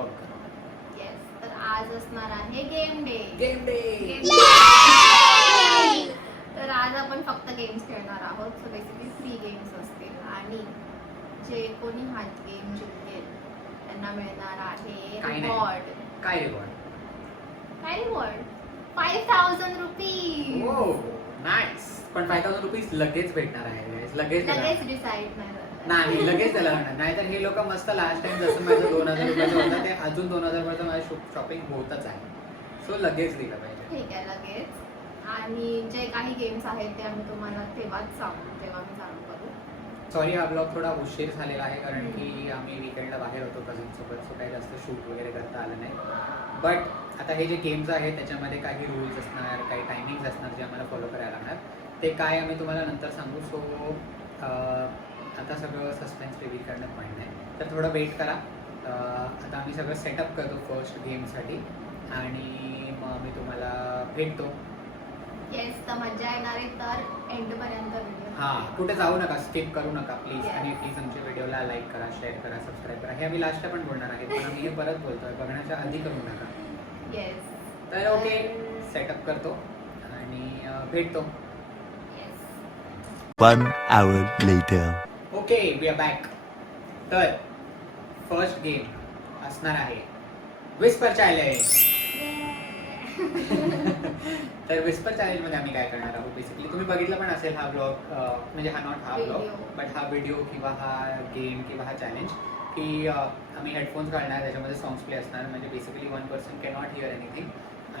Vlog. Yes, तर आज असणार आहे गेम डे. तर आज आपण फक्त गेम्स खेळणार आहोत. सो बेसिकली 3 गेम्स असतील आणि जे कोणी हा गेम जिंकेल त्यांना मिळणार आहे रिवॉर्ड. काय रिवॉर्ड? 5,000 रुपीज. हो, नाईस. पण 5,000 रुपीज लगेच भेटणार आहे. लगेच डिसाईड नाही, लगेच त्याला लागणार. नाहीतर हे लोक मस्त लास्ट टाइम जसं माझं 2,000 रुपयाचं होतं ते अजून 2,000 रुपयाचं माझं शॉपिंग होतच आहे. सो लगेच दिलं पाहिजे. ठीक आहे, लगेच. आणि जे काही गेम्स आहेत ते आम्ही तुम्हाला तेव्हाच सांगू, तेव्हा मी चालू करू. सॉरी, हा ब्लॉग थोडा उशीर झालेला आहे कारण की आम्ही वीकेंडला बाहेर होतो कझिनसोबत. सो काही जास्त शूट वगैरे करता आलं नाही. बट आता हे जे गेम्स आहेत त्याच्यामध्ये काही रूल्स असणार, काही टायमिंग्स असणार जे आम्हाला फॉलो करायला लागणार. ते काय आम्ही तुम्हाला नंतर सांगू. सो आता सगळं सस्पेन्स रिव्हील करण्यात पॉईंट नाही, तर थोडं वेट करा. आता आम्ही सगळं सेटअप करतो फर्स्ट गेमसाठी आणि मग मी तुम्हाला भेटतो. येस, तर मजा येणार आहे. तर एंडपर्यंत व्हिडिओ. हां, कुठे जाऊ नका, स्किप करू नका प्लीज. Yes. आणि प्लीज आमच्या व्हिडिओला लाईक करा, शेअर करा, सबस्क्राईब करा. हे आम्ही लास्टला पण बोलणार आहे, पण आम्ही हे परत बोलतोय, बघण्याच्या आधी करू नका. येस. तर ओके, सेटअप करतो आणि भेटतो. Yes. 1 hour later. Okay, we are back. तर फर्स्ट गेम असणार आहे विस्पर चॅलेंज. तर विस्पर चॅलेंजमध्ये आम्ही काय करणार आहोत, बेसिकली तुम्ही बघितलं पण असेल हा ब्लॉग, म्हणजे हा नॉट हा ब्लॉग बट हा व्हिडिओ किंवा हा गेम किंवा हा चॅलेंज की आम्ही हेडफोन्स घालणार, त्याच्यामध्ये सॉंग्स प्ले असणार. म्हणजे basically 1 person can not here anything.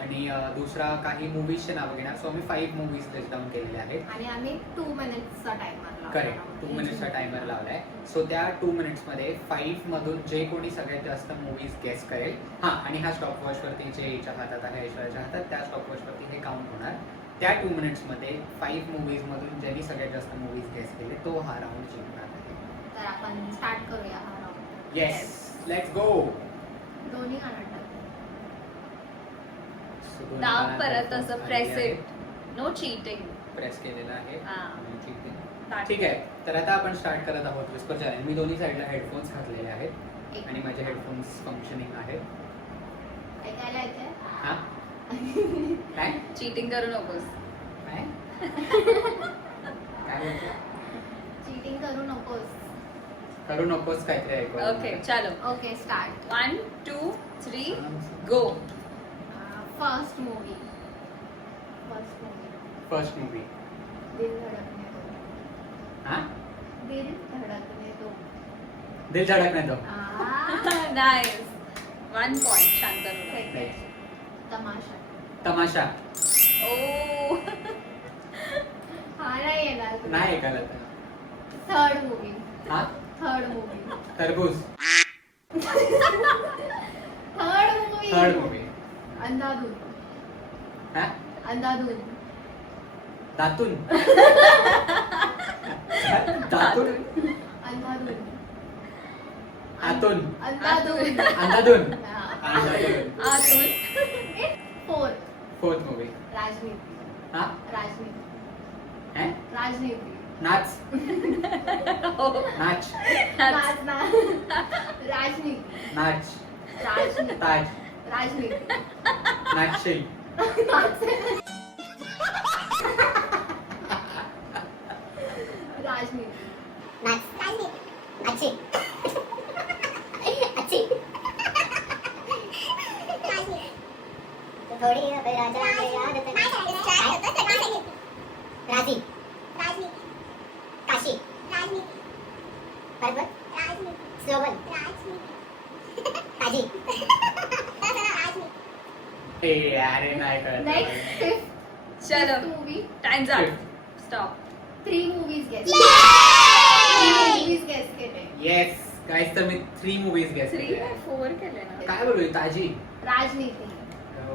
आणि दुसरा काही मूवीजचे नावं घेणार. सो आम्ही 5 मूवीज लिस्ट डाऊन केलेले आहेत आणि आम्ही 2 मिनिट्सचा टाइमर लावला. करेक्ट, 2 मिनिट्सचा टायमर लावला आहे. सो त्या 2 मिनिट्समध्ये 5 मधून जे कोणी सगळ्यात जास्त मूवीज गेस करेल, हां, आणि हा स्टॉप वॉचवरती जे याच्या हातात आहे, ऐश्वर्याच्या हातात, त्या स्टॉप वॉचवरती हे काउंट होणार. त्या 2 मिनिट्समध्ये 5 मूवीजमधून ज्यांनी सगळ्यात जास्त मूवीज गेस केले तो हा राऊंड जिंकणार आहे. तर आपण स्टार्ट करूया हा राऊंड. Yes, let's go. दोन्ही गाणं नाव परत असं press it, no cheating. Press केलेलं आहे. हां. ठीक आहे, तर आता आपण स्टार्ट करत आहोत विस्पर चॅलेंज. मी दोन्ही साईडला हेडफोन्स घातलेले आहेत आणि माझे हेडफोन्स फंक्शनिंग आहेत. ऐकायला येतंय? हां, काय चीटिंग करू नकोस. काय काय बोलतो? चीटिंग करू नकोस. करू नकोस काहीतरी ऐकू. ओके, चलो. Okay, start. 1 2 3 go. First movie. First movie. Dil Dhadakne Do. हां, Dil Dhadakne Do. Dil Dhadakne Do. Nice. 1 point. Shantanu. Second. Tamasha. तमाशा. ओ. हा नाही येणार तुला. नाही ऐकायला तर. Third movie. हां, थर्ड मूवी. तरबूज. Third movie. अंधाधुन. हां, अंधाधुन. दातून. दातून. अंधाधुन. आतून. अंधाधुन. अंधाधून. हा. अंधाधून. आतून. Fourth movie. राजनीती. हां, राजनीती. हैं? राजनीती. नाच. नाच. नाच ना. राजनीती. नाच. राजनीती. ताज. राजनीती. नाचशील. राजनीती. अच्छी अच्छी थोड़ी राजा राजी काशी पर्वत स्लोगन काजी ए अरे नाही कळत. नेक्स्ट चलो. Movie. Times up. Stop. 3 movies guess. 3 movies guess केले. येस गाइस, तर मी 3 मूवीज गेस 3 केल्या. 4 केले ना. काय बोलू ताजी? राजनीती. हो,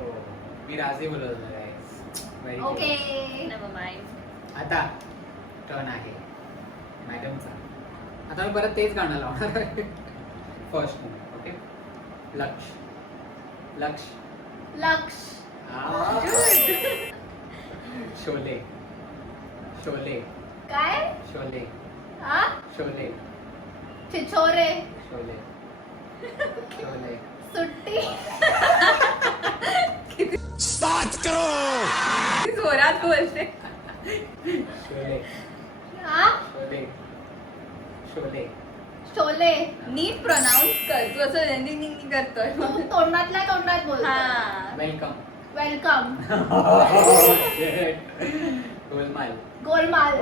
मी राजी बोलत होतो guys. Very okay. Never mind. आता टर्न आहे मॅडमचा. आता मी परत तेच गाणं लावणार आहे. First movie. ओके, लक्ष. लक्ष. लक्ष. शोले. शोले. काय? शोले. हा? शोले. छिछोरे. शोले. शोले. सुट्टी. जोरात बोलते. शोले हा शोले शोले. शोले. नीट प्रोनाऊन्स कर. तू असं नि करतोय. तू तोंडातल्या तोंडात बोल. हा. वेलकम. वेलकम. गोलमाल. गोलमाल.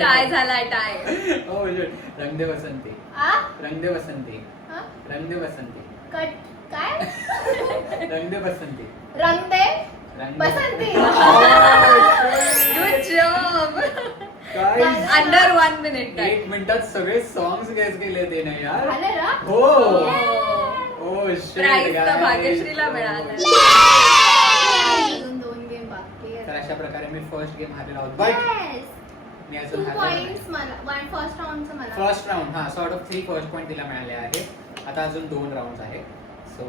टाय झाला टाय. ओ रंग दे बसंती. आ रंग दे बसंती. हा? रंग दे बसंती. कट काय रंग दे बसंती. रंग दे रंग दे- बसंती. Good job. काय अंडर 1 मिनिट. 1 मिनिटात सगळे सॉंग्स गेस केले ते ना यार. झाले ना. हो. Yeah. ओ Prize तर भाग्यश्रीला मिळाला. अजून 2 गेम बाकी तर आहेत. अशा प्रकारे मी फर्स्ट गेम हारलेलो आहोत. But Yes. मी 2 अजून हारलेलो नाही. पॉइंट्स मला फर्स्ट राऊंडचं मला. फर्स्ट राऊंड हा सॉर्ट ऑफ 3 फर्स्ट पॉईंट तिला मिळाले आहेत. आता अजून 2 राऊंड आहेत. सो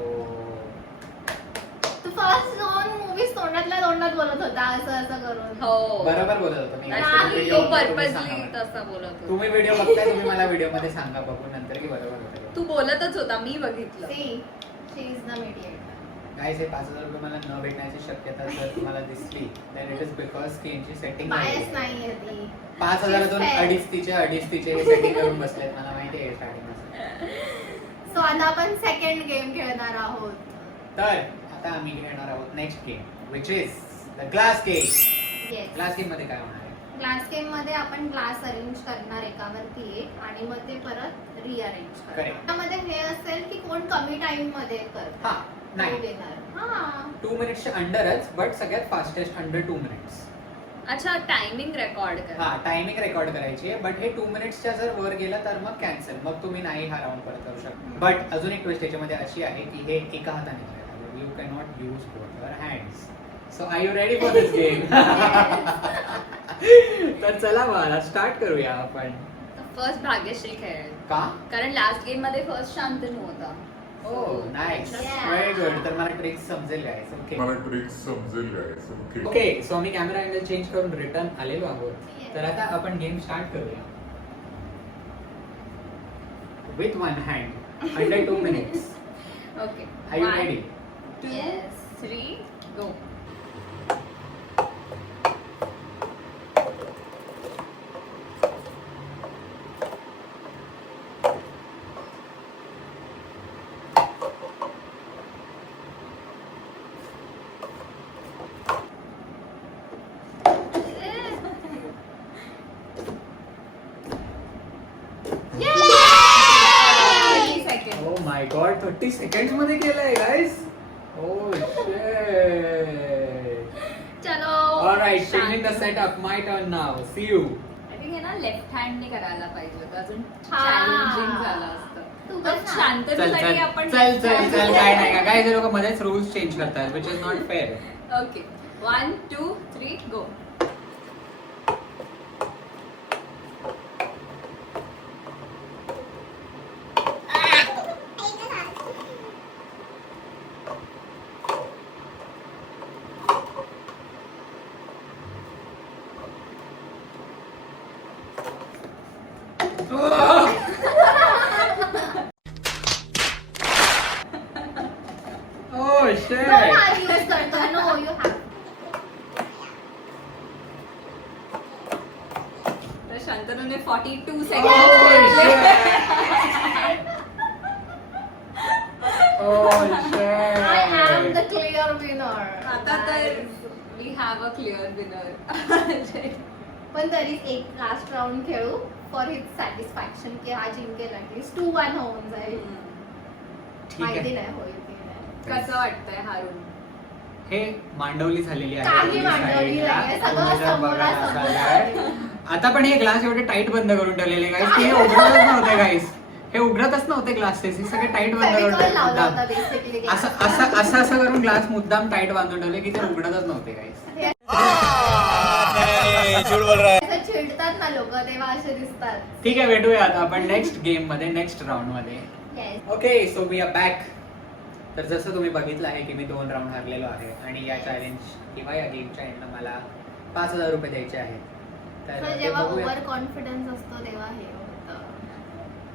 तू फर्स्ट 2 मूवीज तोंडातल्या तोंडात बोलत होता असं करून. हो. बरोबर बोलत होतो मी. नाही, Actually तो video मध्ये तुम्ही पर्पजली सांगा मला. तसा बोलत होता. तुम्ही व्हिडिओ बघताय, तुम्ही मला व्हिडिओ मध्ये सांगा बघून नंतर की बरोबर होतं. तू बोलतच होता, मी बघितलं. See, she is the mediator. गाईस हे 5,000 रुपये मला न भेटण्याची शक्यता जर तुम्हाला दिसली then it is because की यांची सेटिंग Bias नाहीये ती. 5,000तून She's fair. अडीच तिचे हे सेटिंग करून बसलेत. मला माहिती आहे स्टार्टिंग. So आता आपण सेकंड गेम खेळणार आहोत. तर आता आम्ही खेळणार आहोत next game which is the glass game. Yes. Glass game मध्ये काय होणार आहे? ग्लास गेम मध्ये आपण ग्लास अरेंज करणार एकावरती एक आणि मग ते परत रिअरेंज करणार. Correct. त्यामध्ये हे असेल की कोण कमी टाइम मध्ये करतं. हा नाही तो winner. हा 2 मिनिट्सच्या अंडरच बट सगळ्यात फास्टेस्ट अंडर 2 मिनिट्स. अच्छा, टायमिंग रेकॉर्ड कर. हा टायमिंग रेकॉर्ड करायची आहे बट हे 2 मिनिट्सच्या जर वर गेलं तर मग कॅन्सल. मग तुम्ही नाही हा राऊंड परत करू शकता. बट अजून एक ट्विस्ट याच्यामध्ये अशी आहे की हे एका हाताने खेळायचं. You can not use both your hands. So are you ready for this game? तर चला मला स्टार्ट करूया आपण. फर्स्ट भाग्यश्री खेळ. का? कारण लास्ट गेम मध्ये फर्स्ट शांतनू होता. Oh nice, Yeah. Very good. तर मला ट्रिक्स समजेल गाईस. ओके मला ट्रिक्स समजेल गाईस. ओके ओके सो आम्ही कॅमेरा अँगल चेंज करून रिटर्न आलेलो आहोत. Yes. तर आता आपण गेम स्टार्ट करूया. With 1 hand under 2 minutes. Okay. Are you ready? 2 3 go. Oh my god 30 seconds मध्ये केलंय गाईस. Oh shit. चलो. Alright, changing the setup. My turn now. See you. I think ना लेफ्ट हँडने करायला पाहिजे होतं. अजून हा. चॅलेंजिंग झालं असतं. तू पण बस ना. शांततेसाठी आपण चल काय नाही काय हे लोक मध्येच रूल्स चेंज करतात which is not fair. Okay. 1 2 3 go. Oh No shit. हात use करतोय. No, you have. तर शांतनूने 42 Oh second. shit. Oh shit. I am the clear winner. आता तर we have a clear winner. पण तरी एक लास्ट राऊंड खेळू फॉर हिज सॅटिस्फॅक्शन की हा जिंकेल ऍटलीस्ट 2-1 होऊन जाईल. ठीक माहिती आहे. नाही होईल की नाही. कसं वाटतंय हारून? हे मांडवली झालेली आहे. काही दोन्ही मांडवली साईडला. नाहीये, सगळं तुम्ही जर समोरासमोर बघायला असाल आहे. तर. आता पण हे ग्लास एवढे टाईट बंद करून ठेवलेले गाईस की हे उघडतच नव्हते गाईस. हे उघडतच नव्हते ग्लासेस. हे सगळे टाईट बंद करून Fevicol लावला होता ठेवले. बेसिकली. असं करून ग्लास मुद्दाम टाईट बांधून ठेवले की ते उघडतच नव्हते गाईस. चिडतात ना लोक तेव्हा असे दिसतात. ठीक आहे, भेटूया आता आपण नेक्स्ट गेम मध्ये, नेक्स्ट राऊंड मध्ये. Yes. Okay so we are back. तर जसं तुम्ही बघितलं आहे की मी 2 राऊंड हारलेलो आहे आणि या चॅलेंज किंवा या गेमच्या एंडला मला 5,000 रुपये द्यायचे आहेत. तर So ते जेव्हा बघूया. ओव्हर कॉन्फिडन्स असतो तेव्हा हे होतं.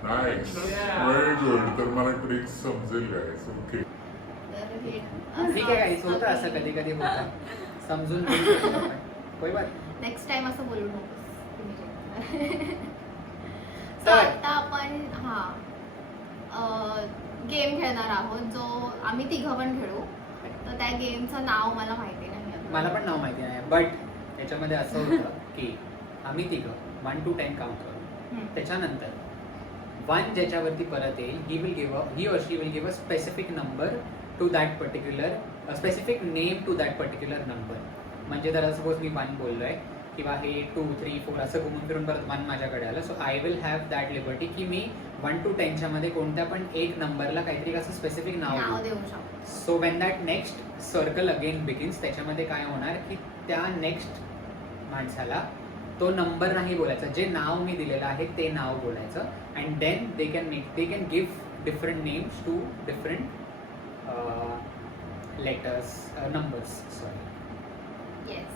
Nice very good. तर मला ट्रिक समजेल गाईस. ओके. तर हे ठीक आहे काही होतं असं कधी कधी होतं समजून घेऊ शकतो आपण. कोई बात नाही. नेक्स्ट टाइम असं बोलू नकोस. So, तर- आता आपण गेम खेळणार आहोत जो आम्ही तिघं पण खेळू. तर त्या गेमचं नाव मला माहिती नाही आता. मला पण नाव माहिती नाही बट याच्यामध्ये असं होतं की आम्ही तिघं 1 to 10 काउंट करू. हम्म. त्याच्यानंतर 1 ज्याच्यावरती परत येईल he or she will give a specific number to that particular specific name to that particular number. म्हणजे जर सपोज मी 1 बोललोय किंवा हे 2, 3, 4 असं घुमून फिरून परत 1 माझ्याकडे आलं. So I will have that liberty की मी 1 to 10 च्या मध्ये कोणत्या पण एक नंबरला काहीतरी असं स्पेसिफिक नाव नाव देऊ. देऊ शकतो. So when that next circle again begins त्याच्यामध्ये काय होणार की त्या नेक्स्ट माणसाला तो नंबर नाही बोलायचा. जे नाव मी दिलेलं आहे ते नाव बोलायचं. And then they can give different names to different letters numbers. Sorry yes.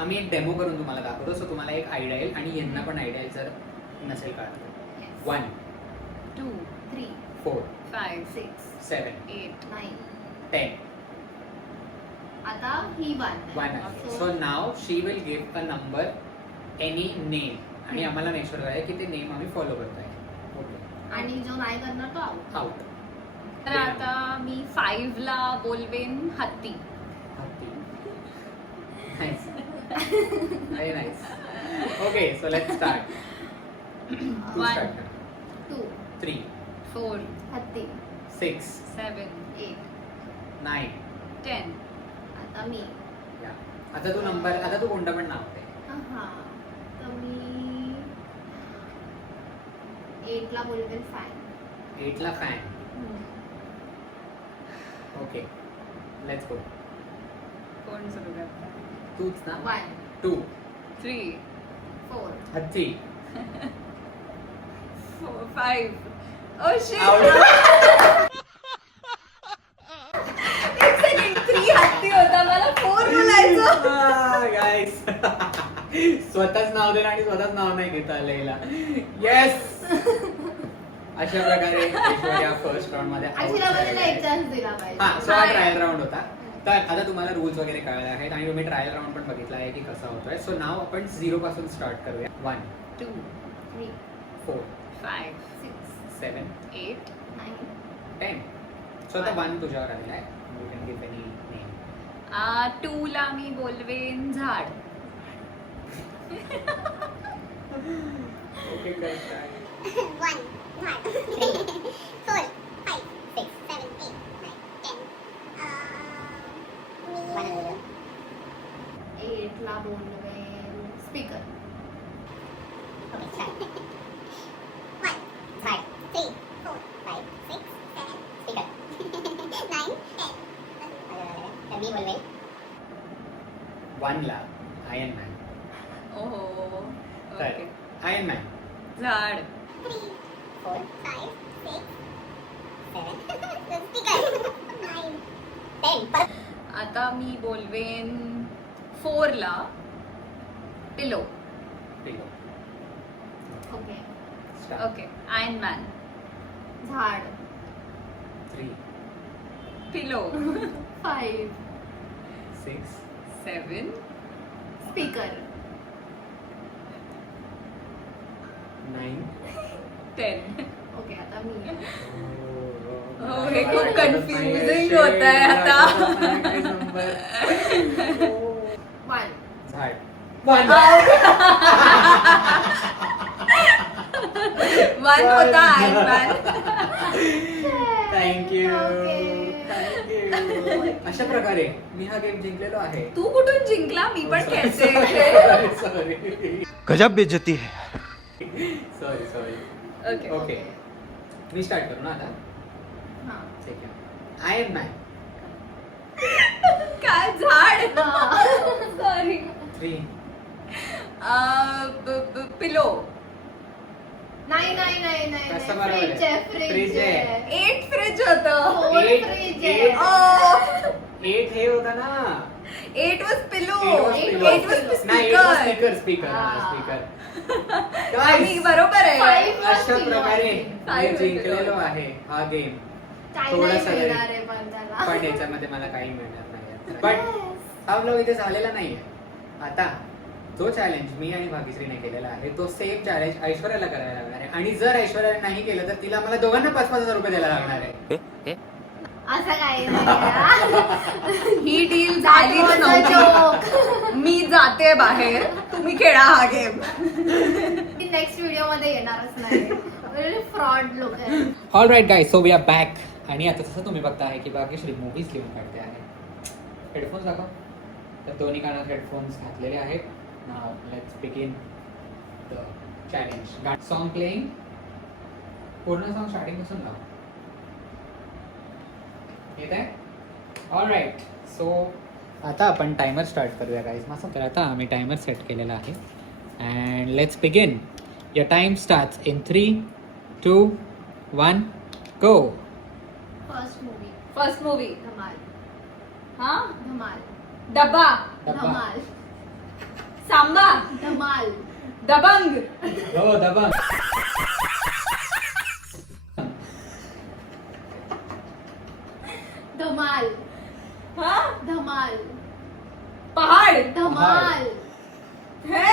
आम्ही एक डेमो करून तुम्हाला दाखवतो. सो तुम्हाला एक आयडिया येईल आणि यांना पण आयडिया येईल जर नसेल कळत. 1, 2, 3, 4, 5, 6, 7, 8. 9. 10. आता ही 1 1 so now she will give a number any name आणि आम्हाला मेक शुअर आहे की ते नेम आम्ही फॉलो करतोय. ओके आणि जो नाही करणार तो आउट. आउट. तर आता मी 5 ला बोलवेन हत्ती. Nice very nice. Okay so let's start. 1, 2, 3, 4, हत्ती. 6, 7, 8. 9. 10. आता मी. आता तू नंबर आता तू कोणता पण नाव दे. हा तर मी 8 ला बोलवेल फॅन. 8 ला फॅन. Okay let's go. कोण सुरू करता? तूच ना. 1, 2, 3, 4. हत्ती. 4, 5. Oh shit! Out. 3 हत्ती होता, मला 4 बोलायचं. गाईस स्वतःच नाव दिलं आणि स्वतःच नाव नाही घेता आलं हिला. येस. अशा प्रकारे ऐश्वर्या फर्स्ट राऊंड मध्ये out आशीला झालेली मला आहे. एक चान्स दिला पाहिजे. हा सो हा ट्रायल राऊंड होता. तर आता तुम्हाला रूल्स वगैरे कळले आहेत आणि तुम्ही ट्रायल राऊंड पण बघितला आहे की कसा होतोय. सो नाव आपण 0 पासून स्टार्ट करूया. 1, 2, 3, 4, 5, 6, 7, 8. 9. 10. सो आता 1 तुझ्यावर आलेला आहे. You can give any name. 2 ला मी बोलवेन झाड. ओके कर काय. 1, 2, 3, 4, 5, 6, 7, 8, 9, 10. मी 8 ला बोलवेल स्पीकर. Okay start. 1, 2, 3, 4, 5, 6, 7. स्पीकर. 9, 10. तर मी बोलवेल 1 ला आयर्न मॅन. ओहो. तर ओके. Iron man. झाड. 3, 4, 5, 6, 7. स्पीकर. 9, 10. परत आता मी बोलवेन 4 ला पिलो. ठीक आहे. Okay. Start. Okay. Iron man. झाड. 3, पिलो. 5. 6, 7. स्पीकर. 9. 10. ओके आता मी. हो, हे खूप confusing होतंय आता. 1. झाड. 1. 1 होता iron man. Thank you. Okay. Thank you. अशा प्रकारे मी हा गेम जिंकलेलो आहे. तू कुठून जिंकला? मी पण खेळते. सॉरी गजब बेइज्जती है. सॉरी. ओके. ओके मी स्टार्ट करू ना आता. हा. ठीक आहे. Iron man. काय झाड? सॉरी. 3, पिलो. नाही कसं बरोबर आहे? फ्रीज आहे फ्रीज फ्रीज आहे. आहे. 8 फ्रिज होतं. 4 Eight- फ्रीज eight- आहे. 8 हे होता ना. 8 was pillow. It was 8 was नाही, it was speaker. हा. स्पीकर आम्ही बरोबर आहे. 5 was अशा pillow प्रकारे आहे. मी जिंकलेलो आहे हा गेम. काही थोडासा नाही तरी. मिळणार आहे पण त्याला. पण याच्यामध्ये मला काही मिळणार नाही पण हा ब्लॉग इथे झालेला नाहीये. आता जो चॅलेंज मी आणि भाग्यश्रीने केलेला आहे तो सेम चॅलेंज ऐश्वर्याला करायला लागणार आहे आणि जर ऐश्वर्याने नाही केलं तर तिला मला दोघांना 5,000 रुपये द्यायला लागणार आहे. असं काही नाही. ही डील झालीच नव्हती. जोक. मी जाते बाहेर, तुम्ही खेळा हा गेम. नेक्स्ट व्हिडिओ मध्ये येणारच नाही. फ्रॉड लोक आहेत. All right guys, so we are back. आणि आता तसं तुम्ही बघता आहे की भाग्यश्री मूवीज घेऊन काढते आहे. हेडफोन्स दाखव. तर दोन्ही कानात हेडफोन्स घातलेले आहेत. Now let's begin the challenge. Song playing. पूर्ण सॉन्ग स्टार्टिंग पासून लाव. येत आहे? ऑल राईट, सो आता आपण टायमर स्टार्ट करूया गाईज. मस्त. तर आता आम्ही टायमर सेट केलेला आहे and let's begin. Your time starts in 3, 2, 1, go. First movie movie. धमाल. हा. धमाल. डब्बा. धमाल. सांबा. धमाल. दबंग. हो दबंग. धमाल. हा. धमाल. पहाड. धमाल. हे?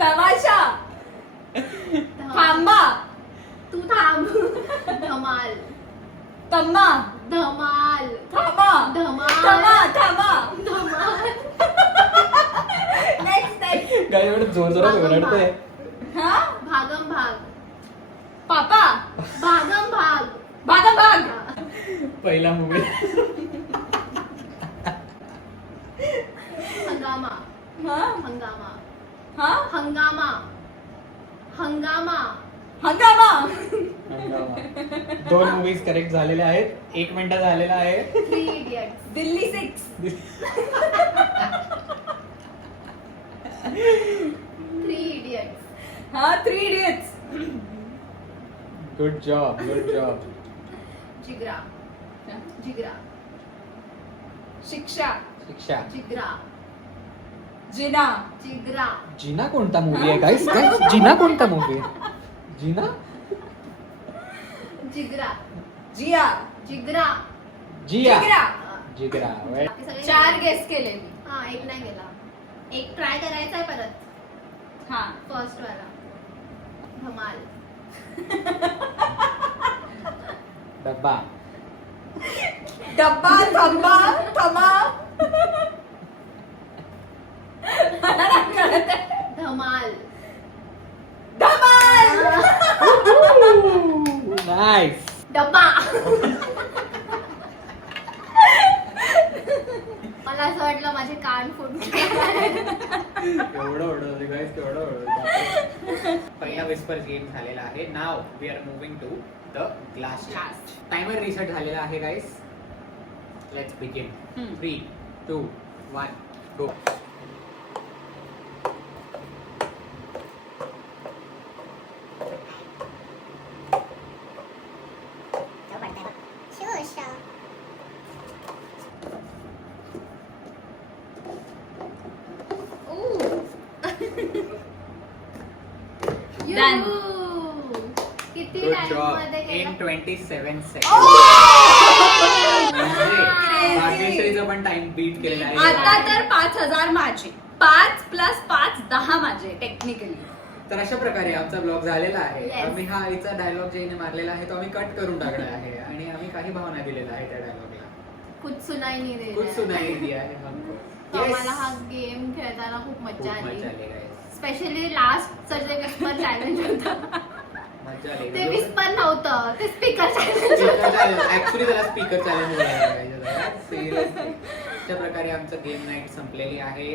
तमाशा. थांबा. तू थांब. धमाल. तम्मा. धमाल. थांबा. धमाल. थांबा. थांबा. धमाल. Next next. काय एवढं जोर जोरात ओरडतोय. हा. भागम भाग. पापा. भागम भाग. भागम भाग. पहिला मूवी. हंगामा. हा. हंगामा. हा. हंगामा. हंगामा. हंगामा. 2 मूवीज करेक्ट झालेल्या आहेत. 1 मिनिट झालेला आहे. 3 इडियट्स. दिल्ली 6. 3 इडियट्स. हा. 3 idiots. Good job, good job. Jigra. Jigra. शिक्षा. शिक्षा. जिगरा. जिना. जिगरा. जिना कोणता मूवी आहे गाईस? काय जिना कोणता मूवी आहे? जिना? जिगरा. जिया. जिगरा. जिया. जिगरा. जिगरा. Well, बाकी सगळे 4 गेस केले मी. हा, एक नाही गेला. एक ट्राय करायचा आहे परत. हा. फर्स्ट वाला. धमाल. डब्बा. डब्बा. थंबा. थमा. मला नाही कळत आहे. धमाल. धमाल. नाईस. डब्बा. मला असं वाटलं माझे कान फुटले. एवढं ओढवलं गाईस, तेवढं ओढवलं. पहिला विस्पर गेम झालेला आहे. नाव we are moving to the glass. Timer reset झालेला आहे guys. Let's begin. 3, 2, 1, go. Done. किती गुड टाइम जॉब. मध्ये इन केलं? 27 सेकंड. भाग्यश्रीचं पण टाइम बीट केलेला आहे. आता तर 5,000 माझे. 5 + 5 10 माझे टेक्निकली. तर अशा प्रकारे आमचा ब्लॉग झालेला आहे. Yes. आम्ही हा आईचा डायलॉग जेने मारलेला आहे तो आम्ही कट करून टाकला आहे आणि आम्ही काही भावना दिलेला आहे त्या डायलॉगला. कुछ सुनाई नहीं दे कुछ रहा है. सुनाई दिया है हमको. तो Yes. आम्हाला हा गेम खेळताना खूप मजा खूप मजा आली. आली guys. स्पेशली लास्टचं जे विस्पर चॅलेंज होतं मजा आली. ते विस्पर नव्हतं, ते स्पीकर चॅलेंज. ऍक्च्युली त्याला स्पीकर चॅलेंज बोलायला पाहिजे. सिरियसली. अशा प्रकारे आमचं गेम नाईट संपलेली आहे.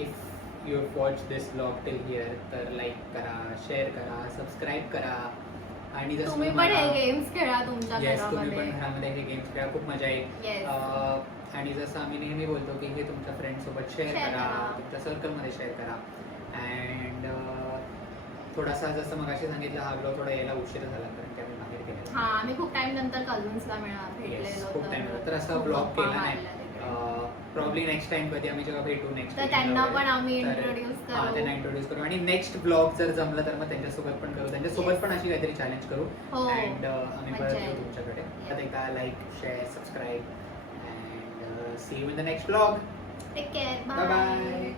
If you watch this blog till here तर लाईक करा, शेअर करा, सबस्क्राईब करा आणि जसं तुम्ही पण तुम्हाला- हे गेम्स खेळा तुमच्या येस, तुम्ही घरामध्ये. पण घरामध्ये हे गेम्स खेळा, खूप मजा येईल. Yes. आणि जसं आम्ही नेहमी बोलतो की हे तुमच्या फ्रेंड सोबत शेअर Share करा, करा. तुमच्या सर्कलमध्ये शेअर करा. अँड थोडासा जसं मगाशी सांगितलं हा ब्लॉग थोडा यायला उशीर झाला कारण की आम्ही बाहेर गेलो. हा आम्ही खूप टाइम नंतर कझन्सला Yes, भेटलेलो खूप time नंतर असा खूप ब्लॉग गप्पा केला नाही. मारल्या तिकडे. प्रॉब्ली नेक्स्ट टाइम कधी आम्ही जेव्हा भेटू नेक्स्ट तर त्यांना पण आम्ही इंट्रोड्यूस त्यांना करू. इंट्रोड्यूस करू आणि नेक्स्ट ब्लॉग जर जमलं तर मग त्यांच्यासोबत पण करू त्यांच्यासोबत पण अशी काहीतरी चॅलेंज करू हो. अँड आम्ही मज्जा परत येऊ येईल. तुमच्याकडे Yeah. आता एकदा like share subscribe and see you in the next blog take care bye bye bye